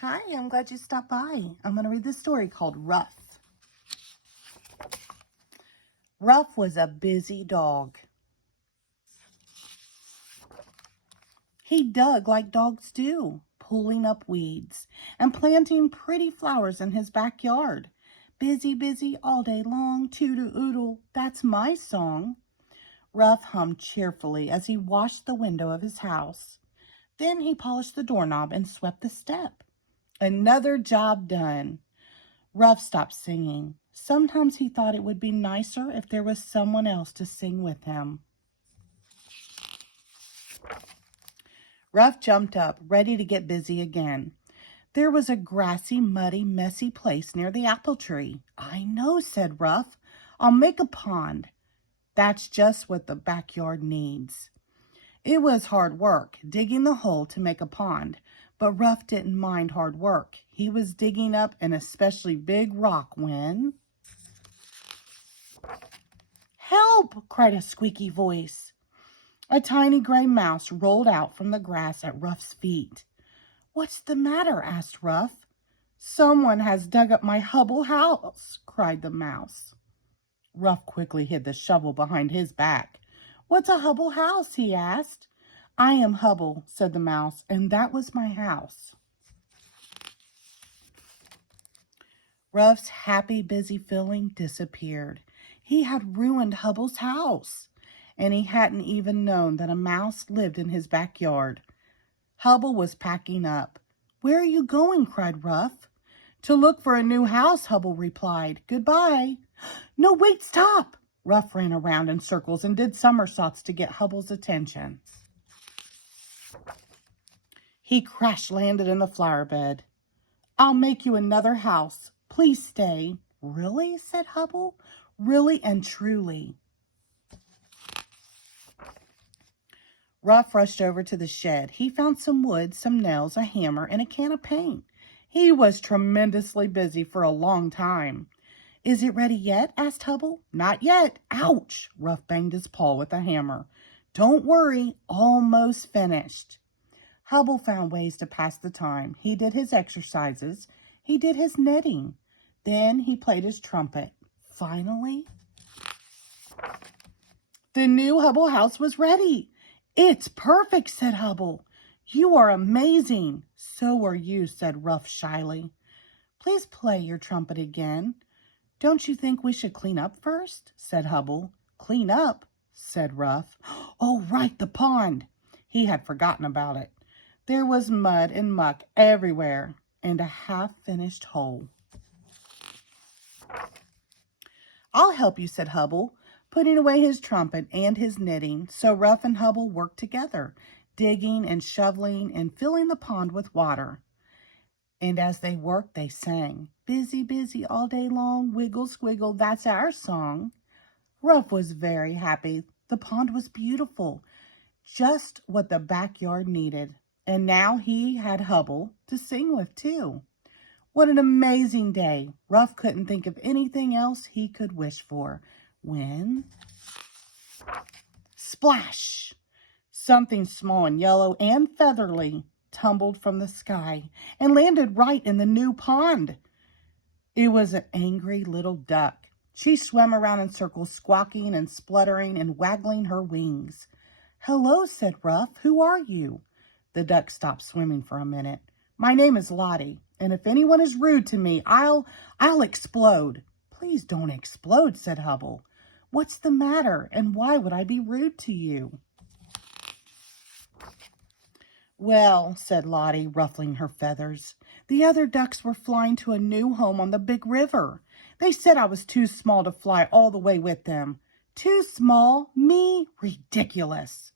Hi, I'm glad you stopped by. I'm going to read this story called Ruff. Ruff was a busy dog. He dug like dogs do, pulling up weeds and planting pretty flowers in his backyard. Busy, busy all day long, toodle-oodle, that's my song. Ruff hummed cheerfully as he washed the window of his house. Then he polished the doorknob and swept the step. Another job done. Ruff stopped singing. Sometimes he thought it would be nicer if there was someone else to sing with him. Ruff jumped up, ready to get busy again. There was a grassy, muddy, messy place near the apple tree. "I know," said Ruff. "I'll make a pond." That's just what the backyard needs. It was hard work, digging the hole to make a pond, but Ruff didn't mind hard work. He was digging up an especially big rock when... "Help!" cried a squeaky voice. A tiny gray mouse rolled out from the grass at Ruff's feet. "What's the matter?" asked Ruff. "Someone has dug up my Hubble house," cried the mouse. Ruff quickly hid the shovel behind his back. "What's a Hubble house?" he asked. "I am Hubble," said the mouse, "and that was my house." Ruff's happy, busy feeling disappeared. He had ruined Hubble's house, and he hadn't even known that a mouse lived in his backyard. Hubble was packing up. "Where are you going?" cried Ruff. "To look for a new house," Hubble replied. "Goodbye." "No, wait, stop!" Ruff ran around in circles and did somersaults to get Hubble's attention. He crash-landed in the flower bed. "I'll make you another house. Please stay." "Really?" said Hubble. "Really and truly." Ruff rushed over to the shed. He found some wood, some nails, a hammer, and a can of paint. He was tremendously busy for a long time. "Is it ready yet?" asked Hubble. "Not yet." "Ouch!" Ruff banged his paw with a hammer. "Don't worry, almost finished." Hubble found ways to pass the time. He did his exercises. He did his knitting. Then he played his trumpet. Finally, the new Hubble house was ready. "It's perfect," said Hubble. "You are amazing." "So are you," said Ruff shyly. "Please play your trumpet again." "Don't you think we should clean up first?" said Hubble. "Clean up?" said Ruff. "Oh, right, the pond." He had forgotten about it. There was mud and muck everywhere and a half-finished hole. "I'll help you," said Hubble, putting away his trumpet and his knitting. So Ruff and Hubble worked together, digging and shoveling and filling the pond with water. And as they worked, they sang, "Busy, busy all day long, wiggle, squiggle, that's our song." Ruff was very happy. The pond was beautiful, just what the backyard needed. And now he had Hubble to sing with, too. What an amazing day. Ruff couldn't think of anything else he could wish for when... Splash! Something small and yellow and feathery tumbled from the sky and landed right in the new pond. It was an angry little duck. She swam around in circles, squawking and spluttering and waggling her wings. "Hello," said Ruff. "Who are you?" The duck stopped swimming for a minute. "My name is Lottie, and if anyone is rude to me, I'll explode." "Please don't explode," said Hubble. "What's the matter, and why would I be rude to you?" "Well," said Lottie, ruffling her feathers, "the other ducks were flying to a new home on the big river. They said I was too small to fly all the way with them." "Too small? Me? Ridiculous!"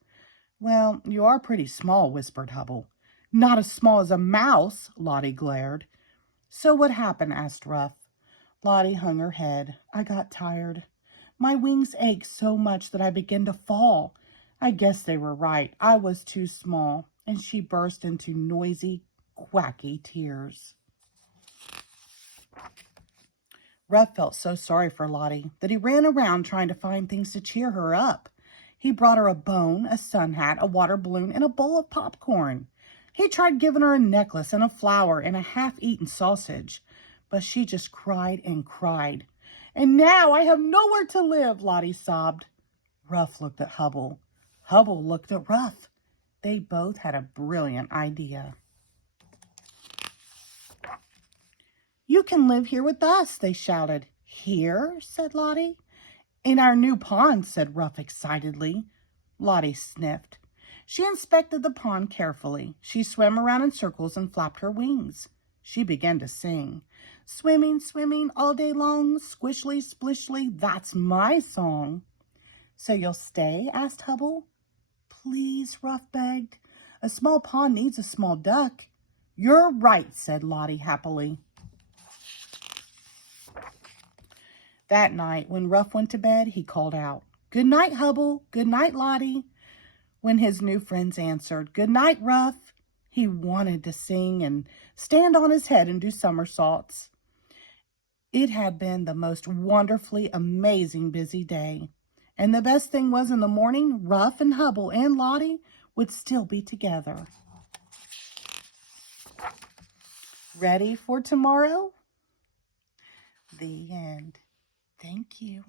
"Well, you are pretty small," whispered Hubble. "Not as small as a mouse," Lottie glared. "So what happened?" asked Ruff. Lottie hung her head. "I got tired. My wings ached so much that I began to fall. I guess they were right. I was too small." And she burst into noisy, quacky tears. Ruff felt so sorry for Lottie that he ran around trying to find things to cheer her up. He brought her a bone, a sun hat, a water balloon, and a bowl of popcorn. He tried giving her a necklace and a flower and a half-eaten sausage, but she just cried and cried. And now I have nowhere to live, Lottie sobbed. Ruff looked at Hubble. Hubble looked at Ruff. They both had a brilliant idea. You can live here with us, they shouted. Here? Said Lottie. In our new pond, said Ruff excitedly. Lottie sniffed. She inspected the pond carefully. She swam around in circles and flapped her wings. She began to sing. Swimming, swimming all day long, squishly, splishly, that's my song. So you'll stay? Asked Hubble. Please, Ruff begged. A small pond needs a small duck. You're right, said Lottie happily. That night, when Ruff went to bed, he called out, Good night, Hubble. Good night, Lottie. When his new friends answered, Good night, Ruff, he wanted to sing and stand on his head and do somersaults. It had been the most wonderfully amazing busy day. And the best thing was in the morning, Ruff and Hubble and Lottie would still be together. Ready for tomorrow? The end. Thank you.